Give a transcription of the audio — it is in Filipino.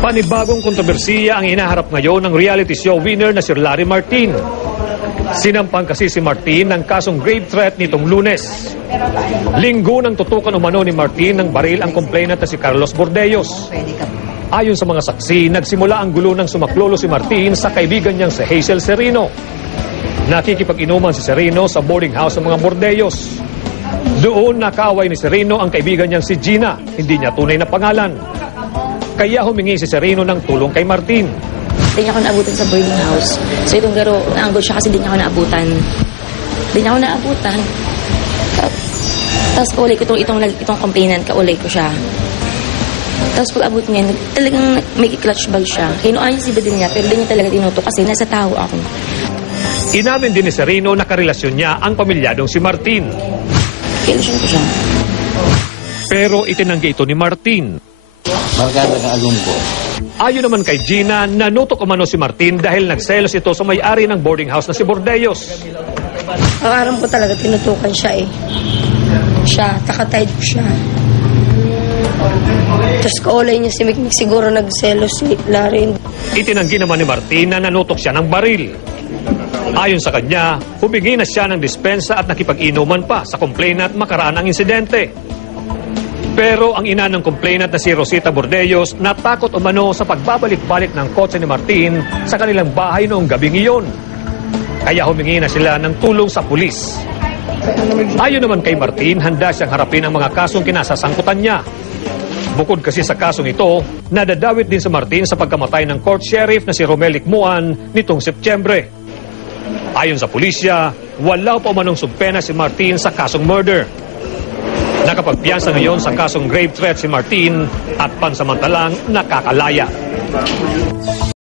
Panibagong kontrobersiya ang inaharap ngayon ng reality show winner na si Larry Martin. Sinampang kasi si Martin ng kasong grave threat nitong Lunes. Linggo nang tutukan umano ni Martin ng baril ang complainant na si Carlos Bordeios. Ayon sa mga saksi, nagsimula ang gulo ng sumaklolo si Martin sa kaibigan niyang si Hazel Serino. Nakikipag-inuman si Serino sa boarding house ng mga Bordeios. Doon nakaaway ni Serino ang kaibigan niyang si Gina, hindi niya tunay na pangalan. Kaya humingi si Serino ng tulong kay Martin. Hindi niya ako naabutan sa boarding house. So itong garo, naanggol siya kasi hindi niya ako naabutan. Tapos kaulay ko itong complainant, kaulay ko siya. Tapos pag abot niya, talagang may clutch bag siya. Kinuha niya si badin niya, pero hindi niya talaga tinuto kasi nasa tao ako. Inamin din ni Serino na karelasyon niya ang pamilyadong si Martin. Kilusyon ko siya. Pero itinanggi ito ni Martin. Barkada ka alum ko. Ayon naman kay Gina, nanutok umano si Martin dahil nagselos ito sa may-ari ng boarding house na si Bordeios. Ang aram ko talaga, tinutukan siya eh. Takatide ko siya. Tapos kaulay niya si Mikmik, siguro nagselos si Larry. Itinanggi naman ni Martin na nanutok siya ng baril. Ayon sa kanya, humingi na siya ng dispensa at nakipag-inuman pa sa complainant makaraan ang insidente. Pero ang ina ng complainant na si Rosita Bordeios natakot umano sa pagbabalik-balik ng kotse ni Martin sa kanilang bahay noong gabing iyon. Kaya humingi na sila ng tulong sa pulis. Ayon naman kay Martin, handa siyang harapin ang mga kasong kinasasangkutan niya. Bukod kasi sa kasong ito, nadadawit din sa Martin sa pagkamatay ng court sheriff na si Romel Licmuan nitong Setyembre. Ayon sa pulisya, wala pa umanong sumpena si Martin sa kasong murder. Nakapagpiyansa ngayon sa kasong grave threat si Martin at pansamantalang nakakalaya.